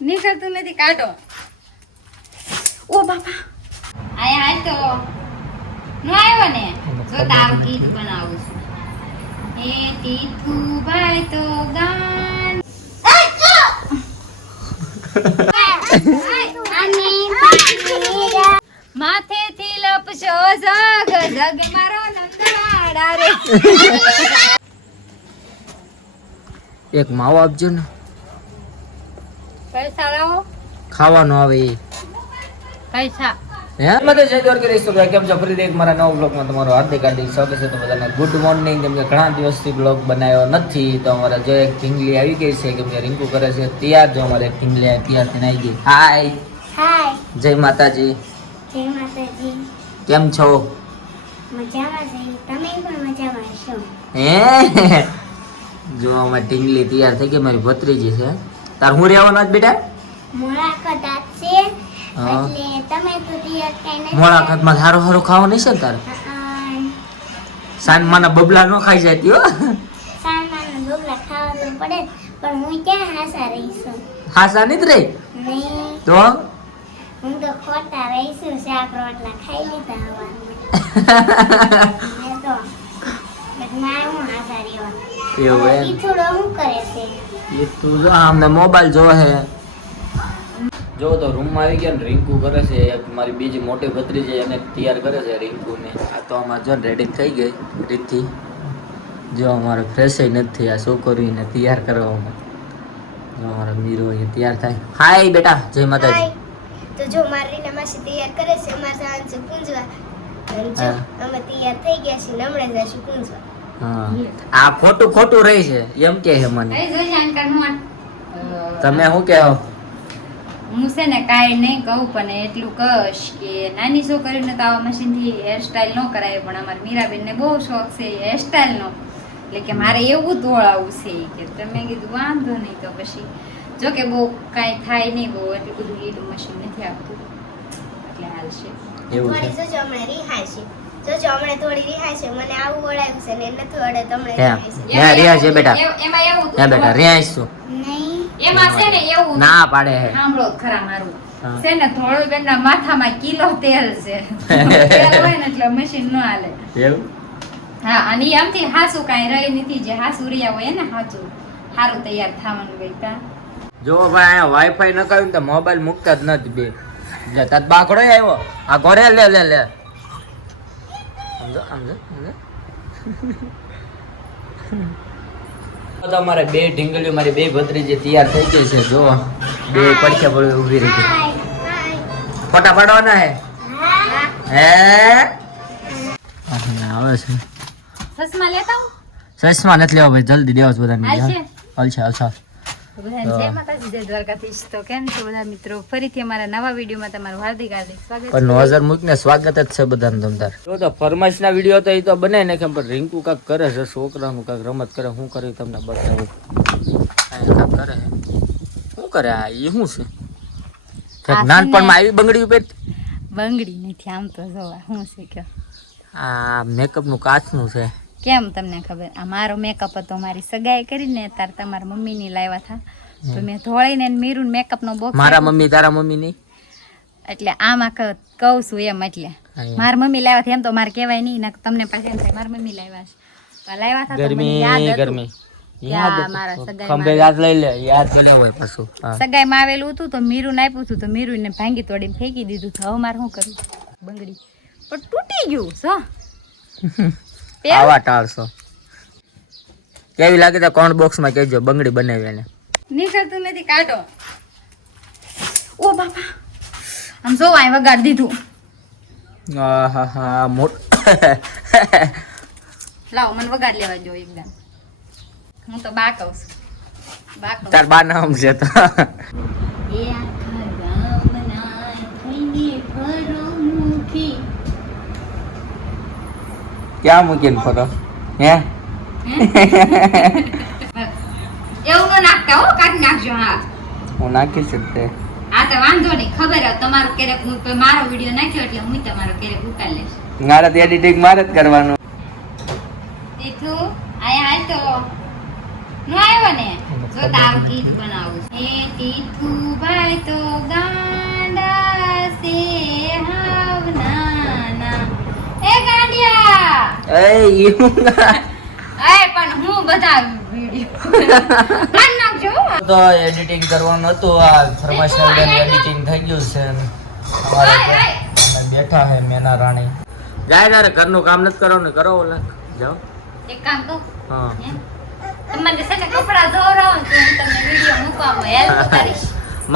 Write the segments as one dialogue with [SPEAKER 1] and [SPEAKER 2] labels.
[SPEAKER 1] નીકળતું નથી, કાઢો. ઓ બાપા. આય હાલ તો. નો આવ્યો ને? જો તારું ગીત બનાવું છું. એ તીતુ ભાઈ તો ગાન. માથેથી લપશો જગ જગ મારો નંદવાડા રે.
[SPEAKER 2] એક માવો આપજો ને.
[SPEAKER 1] પૈસા લાવો.
[SPEAKER 2] ખાવાનો આવે
[SPEAKER 1] પૈસા.
[SPEAKER 2] કેમ છો? ફરીથી એક મારા નવા બ્લોગમાં તમારું હાર્દિક હાર્દિક સ્વાગત છે. તો બધાને ગુડ મોર્નિંગ કેમ કે ઘણા દિવસથી બ્લોગ બનાવ્યો નથી. તો અમારા જો એક ઢીંગલી આવી ગઈ છે. કેમ કે રિંકુ કરે છે. તૈયાર જો અમારે ઢીંગલી તૈયાર થઈને આવી ગઈ. હાય
[SPEAKER 3] હાય
[SPEAKER 2] જય માતાજી.
[SPEAKER 3] જય માતાજી.
[SPEAKER 2] કેમ છો?
[SPEAKER 3] મજામાં છે. તમે પણ મજામાં છો
[SPEAKER 2] હે? જો અમારી ઢીંગલી તૈયાર થઈ ગઈ. મારી ભત્રીજી છે. તાર હું રહેવાનો આજ બેટા?
[SPEAKER 3] આજ છે એટલે તમે તો નથી
[SPEAKER 2] મોળાખતમાં સારું ખાવા ખાવાનું છે તારે? સાંજમાના બબલા ન ખાઈ જતી હો.
[SPEAKER 3] સામાનના ઢોકળા ખાવા તો પડે પણ હું ક્યાં હાસા રહીશું?
[SPEAKER 2] હાસા નહીં રહી?
[SPEAKER 3] નહીં.
[SPEAKER 2] તો?
[SPEAKER 3] હું તો ખોટા રહીશું શાક રોટલા ખાઈ લીધા હવારમાં. મેં ના હું
[SPEAKER 2] એવું એમ.
[SPEAKER 3] શું કરે છે?
[SPEAKER 2] એ તું જો આમને મોબાઈલ જો હે જો તો રૂમમાં આવી ગયા ને રિંકુ કરે છે એક મારી બીજી મોટી ભત્રીજી એને તૈયાર કરે છે રિંકુને. આ તો અમારે જો રેડી થઈ ગઈ રીતથી જો અમારે ફ્રેશ નથી આ છોકરીને તૈયાર કરવામાં. જો અમારા મીરો એ તૈયાર થાય. હાય બેટા જય માતાજી.
[SPEAKER 3] તો જો મારી નમાસી માસી તૈયાર કરે છે અમારે સાંજે છે પૂંજવા અમે તૈયાર થઈ ગયા છીએ હમણાં જઈશું પૂંજવા.
[SPEAKER 2] આ ખોટું ખોટું રહી છે એમ કે છે મને. તમે શું કહો?
[SPEAKER 1] હું છે ને કાંઈ નહીં કહું પણ એટલું કહીશ કે નાની છોકરીને તો આવા મશીનથી હેરસ્ટાઈલ ન કરાય પણ અમારા મીરાબેનને બહુ શોખ છે હેરસ્ટાઈલનો એટલે કે મારે એવું ધોળાવું છે કે તમે કીધું વાંધો નહીં તો પછી જો કે બહુ કાંઈ થાય નહીં બહુ એટલું બધું લીલું મશીન નથી આવતું. એટલે હાલશે
[SPEAKER 2] છે.
[SPEAKER 3] રિહાય છે. જોજો હમણાં થોડી રિહાય છે. મને આવું વળાયું છે ને નથી વળે તો હમણાં રિહાય છે.
[SPEAKER 2] હે રિયા છે બેટા.
[SPEAKER 1] એમાં એવું
[SPEAKER 2] હે બેટા રિયા શું
[SPEAKER 3] નહીં.
[SPEAKER 1] એમાં છે ને એવું
[SPEAKER 2] ના પાડે હે.
[SPEAKER 1] સાંભળો ખરા મારું.
[SPEAKER 2] હા.
[SPEAKER 1] છે ને થોડું બેનના માથામાં કિલો તેલ છે. તેલ હોય ને એટલે મશીન ન હાલે.
[SPEAKER 2] એવું?
[SPEAKER 1] હા અને આમથી હાસુ કાઈ રહી નથી. જે હાસુ રહ્યા હોય ને હાચું. સારું તૈયાર થવાનું હોય
[SPEAKER 2] જો ભાઈ અહીંયા વાઈફાઈ તો મોબાઈલ મૂકતા જ નથી બે. તત બાકડો આવ્યો. આ ઘરે લે લે લે. સમજો અમારે બે ઢીંગલીઓ મારી બે ભત્રીજી તૈયાર થઈ ગઈ છે. જો બે પડખે પડવી ઊભી રહી
[SPEAKER 3] હાય
[SPEAKER 2] ફોટા પાડવાના હે?
[SPEAKER 3] હે?
[SPEAKER 2] આવે છે.
[SPEAKER 1] ચશ્મા લેતા
[SPEAKER 2] સસમા નથી લેવા ભાઈ જલ્દી દેવા
[SPEAKER 1] હાલશે બધાને. જય છે કેમ છો સ્વાગત
[SPEAKER 2] જ છે બધાને તમતાર. જો તો ફરમાઈશ ના વીડિયો તો એ તો બને ને કેમ પણ રિંકુ કાક કરે છે છોકરાનું કાક રમત કરે શું કર્યું તમને બતાવું. આ કાંક કરે. શું કરે? આ એ શું છે? નાનપણમાં આવી બંગડી ઉપર?
[SPEAKER 1] બંગડી નથી આમ તો જોવા હું શીખ્યો
[SPEAKER 2] આ મેકઅપનું કાચનું છે.
[SPEAKER 1] કેમ તમને ખબર? આ મારો મેકઅપ હતો મારી સગાઈ કરીને તાર તમારા મમ્મીની લાવ્યા હતા. તો મેં ધોળીને મીરું મેકઅપનો બોક્સ
[SPEAKER 2] મારા મમ્મી તારા મમ્મી નહીં
[SPEAKER 1] એટલે આમાં કહું છું એમ એટલે. મારા મમ્મી લાવ્યા હતા એમ તો મારે કહેવાય નહીં તમને એમ થાય મારા મમ્મી લાવ્યા છે. લાવ્યા હતા
[SPEAKER 2] ગરમી. ગરમી. હા.
[SPEAKER 1] સગાઈમાં આવેલું હતું તો મીરું આપ્યું હતું તો મીરું ને ભાંગી તોડીને ફેંકી દીધું. હવે મારે શું કરું બંગડી. પણ તૂટી ગયું સો?
[SPEAKER 2] આવા ટાળશો. કેવી લાગે તો કોણ બોક્સમાં કહેજો બંગડી બનાવી એને.
[SPEAKER 1] નીકળતું નથી કાઢો. ઓ બાપા આમ જો આ વગાડ દીધું.
[SPEAKER 2] આહાહા, મોટ
[SPEAKER 1] લાવ મને વગાડ લેવા જો એકદમ. હું તો બા કહું છું. બા કહું
[SPEAKER 2] તાર બા નામ છે તો.
[SPEAKER 1] એ આખા ગામના થઈને ઘરોમુખી.
[SPEAKER 2] ક્યાં મૂકીને ફરો હે?
[SPEAKER 1] એવું ન નાખતા હો કાઢી નાખજો હા.
[SPEAKER 2] હું નાખી શકતે
[SPEAKER 1] આ તો વાંધો નહીં ખબર હે તમારો ક્યારેક હું મારો વીડિયો નાખ્યો એટલે હું તમારો ક્યારેક ઉકાળ લઈશ.
[SPEAKER 2] મારે તો એડિટિંગ મારે જ કરવાનું.
[SPEAKER 1] તીથું આયા હાલ તો. નો આવ્યો ને? જો તારું ગીત બનાવું તીથુ ભાઈ તો ગાંડા સે નાના એ ગાંડિયા
[SPEAKER 2] એ ઈ
[SPEAKER 1] એ પણ હું બધા વિડિયો કાન નાખજો
[SPEAKER 2] તો એડિટિંગ કરવાનું હતું આ ફરમાશલ એડિટિંગ થઈ ગયું છે અમારે બેઠા હે મેના રાણી. જાય તારે ઘરનું કામ નથી કરવાનું કરો ઓલા. જાઓ.
[SPEAKER 1] એક કામ કહું
[SPEAKER 2] હા?
[SPEAKER 1] તમારે છે ને કપડાં ધોવડાવો ને તો હું તમને વિડિયો મૂકવામાં હેલ્પ કરીશ.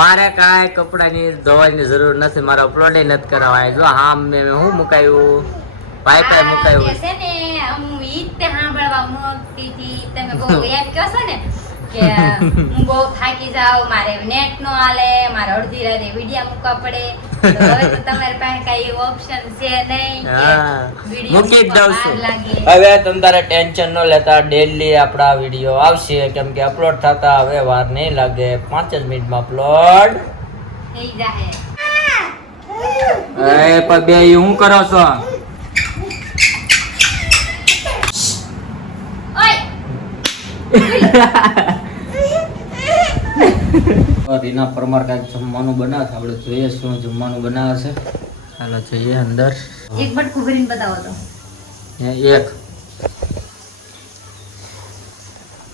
[SPEAKER 2] મારે કાંઈ કપડાની ધોવાની જરૂર નથી મારે અપલોડ નથી કરાવાય. જો હા મેં હું મુકાયું? પાય
[SPEAKER 1] આ
[SPEAKER 2] મુકાયું
[SPEAKER 1] છે ને હું ઈ તે સાંભળવા માંગતી હતી. તમે બહુ એમ કહો છો ને કે હું બહુ થાકી જાઉં મારે નેટ નો હાલે મારે અડધી રાતે વિડિયા મૂકવા પડે. હવે તો તમારી પાસે કઈ ઓપ્શન છે નહીં કે
[SPEAKER 2] હા.
[SPEAKER 1] video
[SPEAKER 2] મૂકી જ દઉં છું. હવે તમ તારે ટેન્શન ન લેતા ડેલી આપડા વીડિયો આવશે. કેમ કે અપલોડ થતા હવે વાર નહીં લાગે. પાંચ જ મિનિટમાં અપલોડ
[SPEAKER 1] થઈ
[SPEAKER 2] એ પણ બે હું કરો છો
[SPEAKER 1] ઓય
[SPEAKER 2] રીના પરમાર કાંઈક જમવાનું બનાવે આપણે જોઈએ શું જમવાનું બનાવે છે. ચાલો જોઈએ અંદર.
[SPEAKER 1] એક બટકું ભરીને બતાવો તો.
[SPEAKER 2] એક.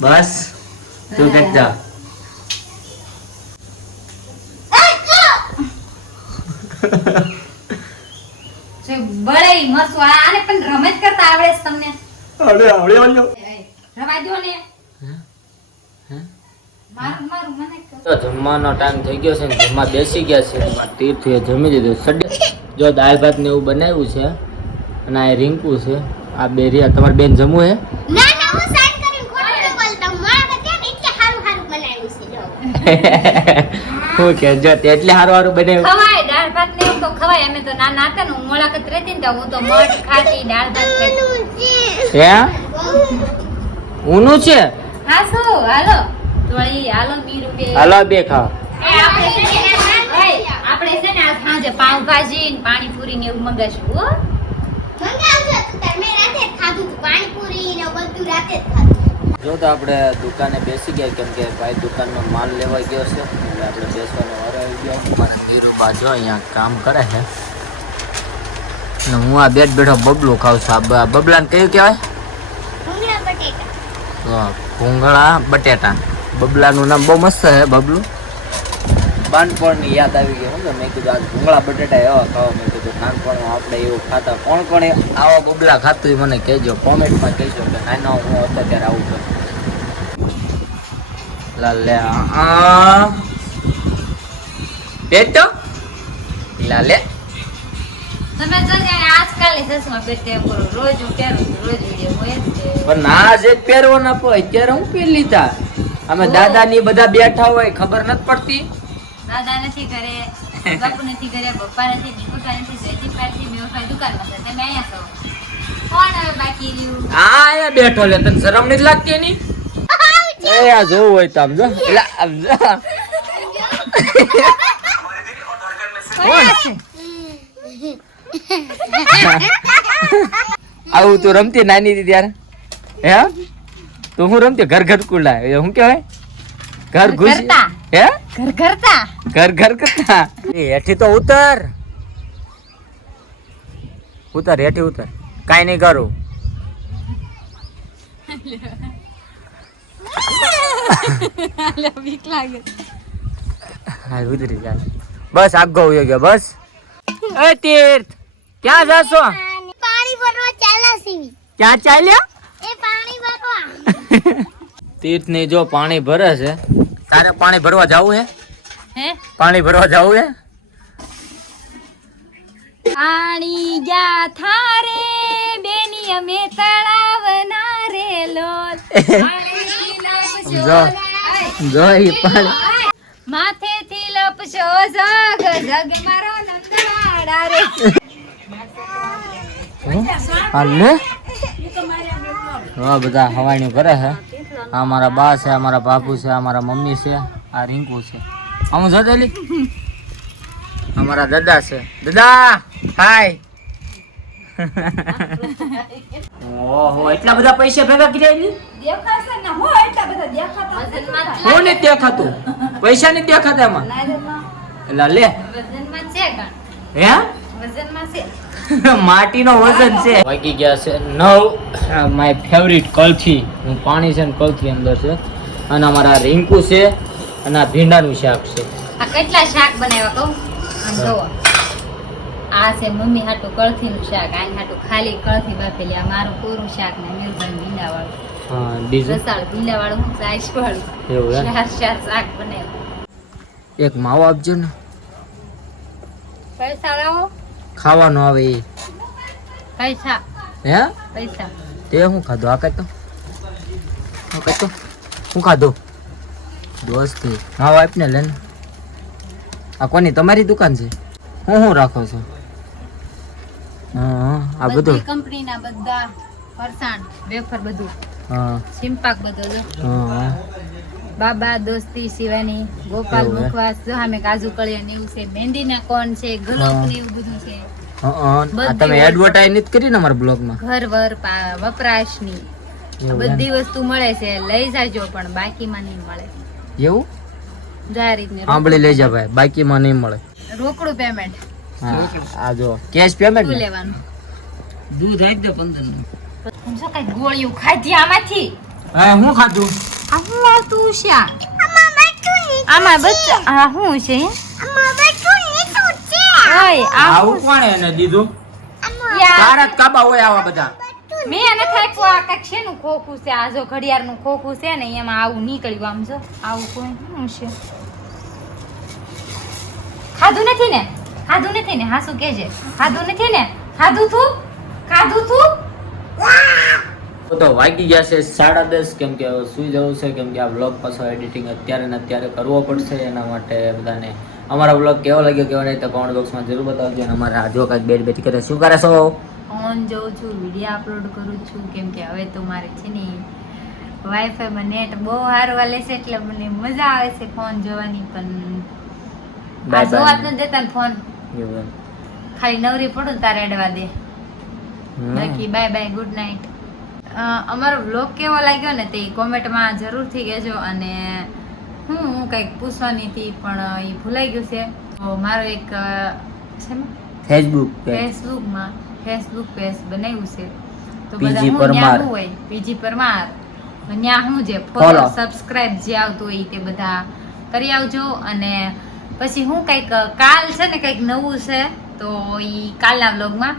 [SPEAKER 2] બસ. તું કહેતા
[SPEAKER 1] જા. બળાઈ મસ્ત આને પણ રમત કરતા આવડે છે તમને.
[SPEAKER 2] આવડે આવડે. આવડે
[SPEAKER 1] રવા દો ને
[SPEAKER 2] હે?
[SPEAKER 1] મારું મારું મને કહો.
[SPEAKER 2] તો જમવાનો ટાઈમ થઈ ગયો છે ને જમવા બેસી ગયા છે. તીર્થે જમી દીધું સડે જો દાળ ભાત ને એવું બનાવ્યું છે અને આ રિંકુ છે. આ બે રહ્યા. તમારી બેન જમવું હે?
[SPEAKER 3] ના ના હું એટલે સારું સારું બનાવ્યું છે
[SPEAKER 2] હું કે જો તે એટલે હારું હારું બનાવ્યું.
[SPEAKER 1] ખવાય દાળ ભાત ને એવું તો ખવાય. અમે તો નાના હતા ને હું મોળાકત રહેતી ને હું તો મઠ ખાતી દાળ ભાત ખાતી.
[SPEAKER 2] હે? ઊનું છે?
[SPEAKER 1] હા શું? હાલો. હાલો બે આપણે છે ને આ સાંજે પાવભાજી ને પાણીપુરી ને એવું મંગાશું હો.
[SPEAKER 3] જ ખાધું હતું પાણીપુરી ને બધું રાતે જ ખાધું.
[SPEAKER 2] જો તો આપણે દુકાને બેસી ગયા કેમ કે ભાઈ દુકાનમાં માલ લેવા ગયો છે એટલે આપણે બેસવાનો વારો આવી ગયો. ધીરુબા જો અહીંયા કામ કરે છે. ને હું આ બેઠ બેઠો બબલું ખાઉં છું. આ બબલાને કયું કહેવાય? તો ભૂંગળા બટેટા બબલાનું નામ બહુ મસ્ત છે બબલું. બાનપણની યાદ આવી ગઈ હું મેં કીધું આજ ભૂંગળા બટેટા એવા ખાવા મેં કીધું. નાનપણમાં આપણે એવું ખાતા. કોણ કોણ આવા બબલા ખાતું મને કહેજો કોમેન્ટમાં કહેજો કે નાનો હું હતો ત્યારે આવું કરું લાલે આ. બેટો? લાલે
[SPEAKER 1] તમે જો જાણે આજકાલ ચશ્મા પહેરતે કરો. રોજ હું પહેરું રોજ વીડિયો હોય
[SPEAKER 2] પણ ના જે પહેરવાના હોય અત્યારે હું પહેરી લીધા. અમે દાદા ની બધા બેઠા હોય ખબર નથી પડતી.
[SPEAKER 1] દાદા નથી ઘરે બાપુ નથી ઘરે પપ્પા નથી દીપકા નથી જયદીપ નથી મેવભાઈ દુકાનમાં છે તમે અહીંયા છો. કોણ હવે બાકી રહ્યું?
[SPEAKER 2] આ અહીંયા બેઠો લે તને શરમ નથી લાગતી એની? એ આ જોવું હોય તો આમ જો? આવું તું રમતી નાની હતી ત્યારે. હે? તું હું રમતી ઘર ઘર કુલા એ શું કહેવાય? ઘર ઘુસ હે?
[SPEAKER 1] ઘર ઘરતા.
[SPEAKER 2] ઘર ઘર કરતા. એ હેઠી તો ઉતર. ઉતર હેઠી ઉતર. કાઈ નહીં કરું.
[SPEAKER 1] બીક લાગે.
[SPEAKER 2] હા ઉતરી જાય. બસ આગો ઉયો ગયો બસ. એ તીર્થ ક્યાં જાશો?
[SPEAKER 3] પાણી ભરવા ચાલા
[SPEAKER 2] ક્યાં ચાલ્યા? તીર્થની જો પાણી ભરે છે તારે પાણી ભરવા જવું હે?
[SPEAKER 1] હે?
[SPEAKER 2] પાણી ભરવા જવું હે?
[SPEAKER 1] પાણી ગયા થારે બેની અમે તળાવના રે લોલ
[SPEAKER 2] જો જો ઈ પાણી.
[SPEAKER 1] માથેથી લપશો જગ જગ મારો નંદવાડા રે.
[SPEAKER 2] હાલે હા બધા હવાઈનું કરે છે આ મારા બા છે આ મારા બાપુ છે આ મારા મમ્મી છે આ રિંકુ છે. આમ જતેલી અમારા દાદા છે. દાદા હાય. ઓહો એટલા બધા પૈસા ભેગા કર્યા?
[SPEAKER 1] દેખાશે ને હો એટલા બધા દેખાતા? વજનમાં જ
[SPEAKER 2] દેખાતું પૈસા દેખાતા એમાં. એટલે લે.
[SPEAKER 1] વજનમાં છે
[SPEAKER 2] હે? માટીનો વજન છે. વાગી ગયા છે નવ. માય ફેવરિટ કલથી. હું પાણી છે ને કલથી અંદર છે. અને અમારા રિંકુ છે અને આ ભીંડાનું શાક છે.
[SPEAKER 1] આ કેટલા શાક બનાવ્યા કહું? જોવો. આ છે મમ્મી હાટું કળથીનું શાક આ હાટું ખાલી કળથી બાફેલી. આ મારું કોરું શાક ને મેલભાઈ ભીંડાવાળું.
[SPEAKER 2] હા બીજું?
[SPEAKER 1] રસાળ ભીંડાવાળું હું વાળું.
[SPEAKER 2] એવું
[SPEAKER 1] શાક બનાવ્યું.
[SPEAKER 2] એક માવો આપજો ને.
[SPEAKER 1] પૈસા લાવો
[SPEAKER 2] ખાવાનું આવે એ.
[SPEAKER 1] પૈસા.
[SPEAKER 2] હે?
[SPEAKER 1] પૈસા.
[SPEAKER 2] તે શું ખાધું? આ કહેતો હું કહેતો હું ખાધું? દોસ્તી. મા આપને લઈને. આ કોની? તમારી દુકાન છે? હું હું રાખો છો? હા હા, આ બધું.
[SPEAKER 1] કંપનીના બધા ફરસાણ વેફર બધું.
[SPEAKER 2] હા.
[SPEAKER 1] સિમ્પાક બધું
[SPEAKER 2] હા હા.
[SPEAKER 1] બાબા દોસ્તી શિવાની ગોપાલ મુખવાસ જો સામે કાજુ કળિયા ને એવું છે. મહેંદીના કોન છે ગલોક ને એવું બધું છે.
[SPEAKER 2] તમે એડવર્ટાઇઝ નથી કરી ને અમારા બ્લોગમાં?
[SPEAKER 1] ઘર વર વપરાશની બધી વસ્તુ મળે છે. લઈ જાજો પણ બાકીમાં નહીં મળે.
[SPEAKER 2] એવું?
[SPEAKER 1] જો રીતને
[SPEAKER 2] આંબળી લઈ જા ભાઈ. બાકીમાં નહીં મળે.
[SPEAKER 1] રોકડું પેમેન્ટ
[SPEAKER 2] આ જો. કેશ પેમેન્ટ
[SPEAKER 1] લેવાનું?
[SPEAKER 2] દૂધ રાખ પંદર
[SPEAKER 1] હું શું કઈ ગોળીઓ ખાધી આમાંથી?
[SPEAKER 2] હા હું ખાધું?
[SPEAKER 1] આ તું છે આમાં બચ્ચા આ શું છે ઓય
[SPEAKER 2] આવું કોણે એને દીધું
[SPEAKER 1] યાર
[SPEAKER 2] કાબા હોય આવા બધા
[SPEAKER 1] મેં એને થાક્યું આ કાંઈક શેનું ખોખું છે આ જો ઘડિયાળનું ખોખું છે ને એમાં આવું નીકળ્યું આમ જો આવું કોઈ શું છે ખાધું નથી ને ખાધું નથી ને હાસુ કેજે ખાધું નથી ને ખાધું તું ખાધું તું
[SPEAKER 2] તો વાગી ગયા છે સાડા દસ કેમ કે સુઈ જવું છે કેમ કે આ બ્લોગ પાછો એડિટિંગ અત્યારે ને અત્યારે કરવો પડશે એના માટે બધાને. અમારા બ્લોગ કેવો લાગ્યો કેવો નહીં તો કોમેન્ટ બોક્સમાં જરૂર બતાવજો અને અમારે આજો કાંઈક બેટ બેટ કરે શું કરે છો?
[SPEAKER 1] ફોન જોઉં છું વીડિયો અપલોડ કરું છું કેમ કે હવે તો મારે છે ને વાઈફાઈમાં નેટ બહુ સારું હાલે છે એટલે મને મજા આવે છે ફોન જોવાની પણ. જોવા જ નથી દેતા ફોન ખાલી નવરી પડું તારે અડવા દે. બાકી બાય બાય ગુડ નાઇટ અમારો બ્લોગ કેવો લાગ્યો ને તે કોમેન્ટમાં જરૂરથી કહેજો અને હું હું કંઈક પૂછવાની હતી પણ એ ભૂલાઈ ગયું છે. તો મારો એક છે
[SPEAKER 2] ફેસબુક
[SPEAKER 1] ફેસબુકમાં ફેસબુક પેજ બનાવ્યું છે. તો બધા હું. ન્યા હોય? પીજી પરમાર. ત્યાં હું જે ફોલો સબસ્ક્રાઇબ જે આવતું હોય તે બધા કરી આવજો. અને પછી હું કંઈક કાલ છે ને કંઈક નવું છે તો એ કાલના વ્લોગમાં